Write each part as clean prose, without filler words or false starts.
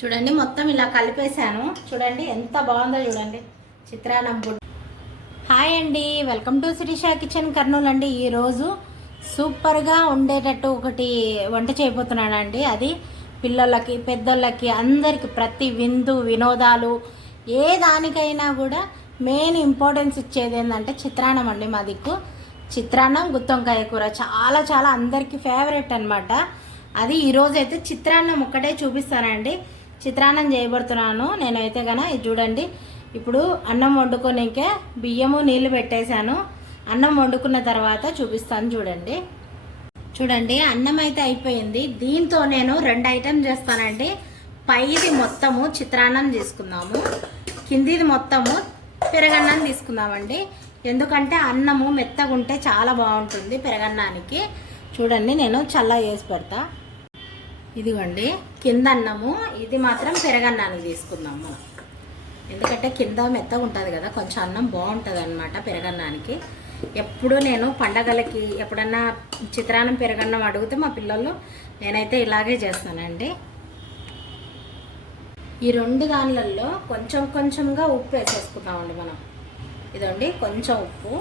చూడండి మొత్తం ఇలా కలిపేసాను. చూడండి ఎంత బాగుందో చూడండి చిత్రాన్నం గుడ్. హాయ్ అండి, welcome to Sirisha kitchen Kurnool అండి. ఈరోజు సూపర్గా ఉండేటట్టు ఒకటి వంట చేయబోతున్నానండి. అది పిల్లలకి పెద్దోళ్ళకి అందరికి ప్రతి విందు వినోదాలు ఏ దానికైనా కూడా మెయిన్ ఇంపార్టెన్స్ ఇచ్చేది ఏంటంటే చిత్రాన్నం అండి. మా దిక్కు చిత్రాన్నం గుత్తొంకాయ కూర చాలా చాలా అందరికీ ఫేవరెట్ అనమాట. అది ఈరోజైతే చిత్రాన్నం ఒక్కటే చూపిస్తానండి. చిత్రాన్నం చేయబడుతున్నాను నేనైతే ఇది చూడండి. ఇప్పుడు అన్నం వండుకోనికే బియ్యము నీళ్ళు పెట్టేశాను. అన్నం వండుకున్న తర్వాత చూపిస్తాను చూడండి. చూడండి అన్నం అయితే అయిపోయింది. దీంతో నేను 2 ఐటెం చేస్తానండి. పైది మొత్తము చిత్రాన్నం తీసుకుందాము, కిందిది మొత్తము పెరగన్నం తీసుకుందామండి. ఎందుకంటే అన్నము మెత్తగా ఉంటే చాలా బాగుంటుంది పెరగన్నానికి. చూడండి నేను చల్ల చేసి పెడతా. ఇదిగోండి కింద అన్నము, ఇది మాత్రం పెరగన్నానికి తీసుకుందాము. ఎందుకంటే కింద మెత్తగా ఉంటుంది కదా, కొంచెం అన్నం బాగుంటుంది అనమాట పెరగన్నానికి. ఎప్పుడు నేను పండగలకి ఎప్పుడన్నా చిత్రాన్నం పెరగన్నం అడిగితే మా పిల్లలు నేనైతే ఇలాగే చేస్తానండి. ఈ 2 దానిలలో కొంచెం కొంచెంగా ఉప్పు వేసేసుకుందామండి మనం. ఇదండి కొంచెం ఉప్పు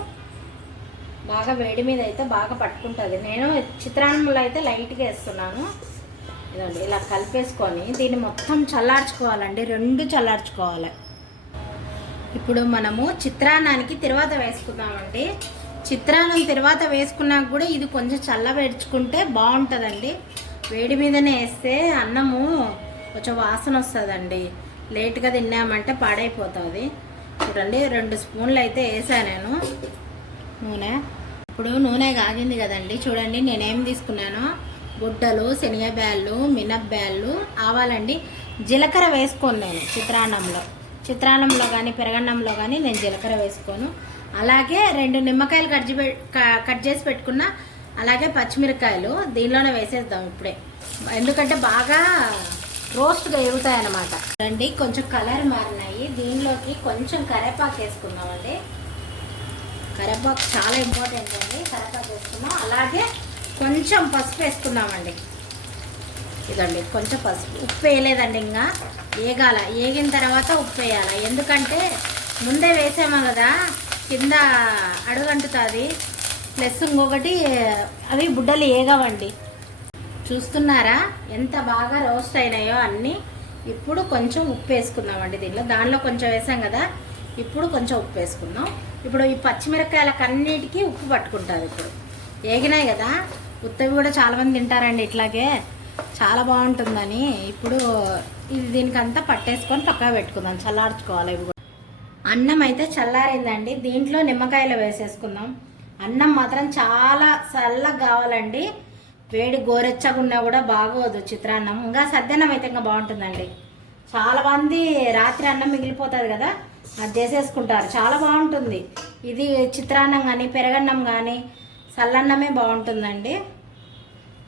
బాగా వేడి మీద అయితే బాగా పట్టుకుంటుంది. నేను చిత్రాన్నంలో అయితే లైట్గా వేస్తున్నాను. ఇదండి ఇలా కలిపేసుకొని దీన్ని మొత్తం చల్లార్చుకోవాలండి. 2 చల్లార్చుకోవాలి. ఇప్పుడు మనము చిత్రాన్నానికి తిరువాత వేసుకుందామండి. చిత్రాన్నం తిరువాత వేసుకున్నాక కూడా ఇది కొంచెం చల్లబెట్టుకుంటే బాగుంటుందండి. వేడి మీదనే వేస్తే అన్నము కొంచెం వాసన వస్తుందండి. లేట్గా తిన్నామంటే పాడైపోతుంది. చూడండి 2 స్పూన్లు అయితే వేసా నేను నూనె. ఇప్పుడు నూనె కాగింది కదండి. చూడండి నేనేం తీసుకున్నానో గుడ్డలు, శనగబ్యాళ్ళు, మినప్బ్యాళ్ళు, ఆవాలండి. జీలకర్ర వేసుకోను నేను చిత్రాన్నంలో కానీ పెరగన్నంలో కానీ నేను జీలకర్ర వేసుకోను. అలాగే 2 నిమ్మకాయలు కట్ చేసి పెట్టుకున్న, అలాగే పచ్చిమిరకాయలు దీనిలోనే వేసేద్దాం ఇప్పుడే. ఎందుకంటే బాగా రోస్ట్గా ఎగుతాయి అన్నమాట. రండి కొంచెం కలర్ మారినాయి. దీనిలోకి కొంచెం కరివేపాకు వేసుకుందామండి. కరివేపాకు చాలా ఇంపార్టెంట్ అండి. కరివేపాకు వేసుకున్నాం. అలాగే కొంచెం పసుపు వేసుకుందామండి. ఇదండి కొంచెం పసుపు. ఉప్పు వేయలేదండి, ఇంకా ఏగిన తర్వాత ఉప్పు వేయాలి. ఎందుకంటే ముందే వేసామో కదా కింద అడుగంటుతుంది. ప్లస్ ఇంకొకటి అవి బుడ్డలు ఏగవండి. చూస్తున్నారా ఎంత బాగా రోస్ట్ అయినాయో అన్నీ. ఇప్పుడు కొంచెం ఉప్పు వేసుకుందామండి. దానిలో కొంచెం వేసాం కదా, ఇప్పుడు కొంచెం ఉప్పు వేసుకుందాం. ఇప్పుడు ఈ పచ్చిమిరపకాయలకు అన్నిటికీ ఉప్పు పట్టుకుంటుంది. ఇప్పుడు ఏగినాయి కదా, ఉత్తవి కూడా చాలామంది తింటారండి ఇట్లాగే, చాలా బాగుంటుందని. ఇప్పుడు ఇది దీనికంతా పట్టేసుకొని పక్కన పెట్టుకుందాం, చల్లార్చుకోవాలి. ఇవి కూడా అన్నం అయితే చల్లారిందండి. దీంట్లో నిమ్మకాయలు వేసేసుకుందాం. అన్నం మాత్రం చాలా చల్లగా కావాలండి. వేడి గోరెచ్చగున్నా కూడా బాగోదు చిత్రాన్నం. ఇంకా సద్దన్నం అయితే ఇంకా బాగుంటుందండి. చాలా మంది రాత్రి అన్నం మిగిలిపోతుంది కదా, అది చేసేసుకుంటారు. చాలా బాగుంటుంది ఇది. చిత్రాన్నం కానీ పెరగన్నం కానీ చల్లన్నమే బాగుంటుందండి.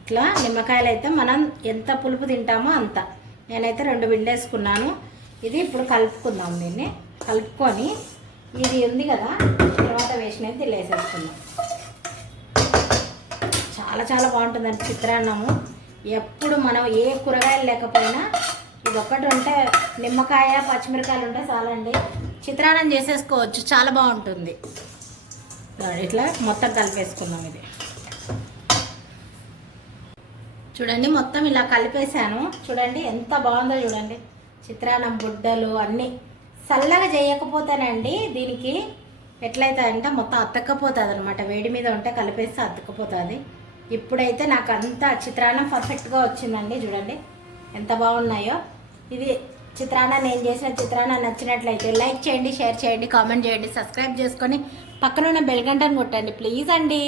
ఇట్లా నిమ్మకాయలు అయితే మనం ఎంత పులుపు తింటామో అంత. నేనైతే 2 పిండేసుకున్నాను. ఇది ఇప్పుడు కలుపుకుందాం. దీన్ని కలుపుకొని ఇది ఉంది కదా తర్వాత వేసినది దీన్ని వేసేసుకుందాం. చాలా చాలా బాగుంటుందండి చిత్రాన్నము. ఎప్పుడు మనం ఏ కూరగాయలు లేకపోయినా ఇది ఒక్కటి ఉంటే, నిమ్మకాయ పచ్చిమిరకాయలు ఉంటే చాలండి, చిత్రాన్నం చేసేసుకోవచ్చు. చాలా బాగుంటుంది. ఇట్లా మొత్తం కలిపేసుకుందాం. ఇది చూడండి మొత్తం ఇలా కలిపేసాను. చూడండి ఎంత బాగుందో చూడండి. చిత్రాన్నం బుడ్డలు అన్నీ చల్లగా చేయకపోతేనండి దీనికి ఎట్లయితుందంటే మొత్తం అతక్కపోతుంది అనమాట. వేడి మీద ఉంటే కలిపేస్తే అతుక్కపోతుంది. ఇప్పుడైతే నాకు అంత చిత్రాన్నం పర్ఫెక్ట్గా వచ్చిందండి. చూడండి ఎంత బాగున్నాయో. ఇది చిత్రాన్నం నేను చేసిన చిత్రాన్నం నచ్చినట్లయితే లైక్ చేయండి, షేర్ చేయండి, కామెంట్ చేయండి, సబ్స్క్రైబ్ చేసుకొని పక్కన ఉన్న బెల్ గంటను కొట్టండి ప్లీజ్ అండి.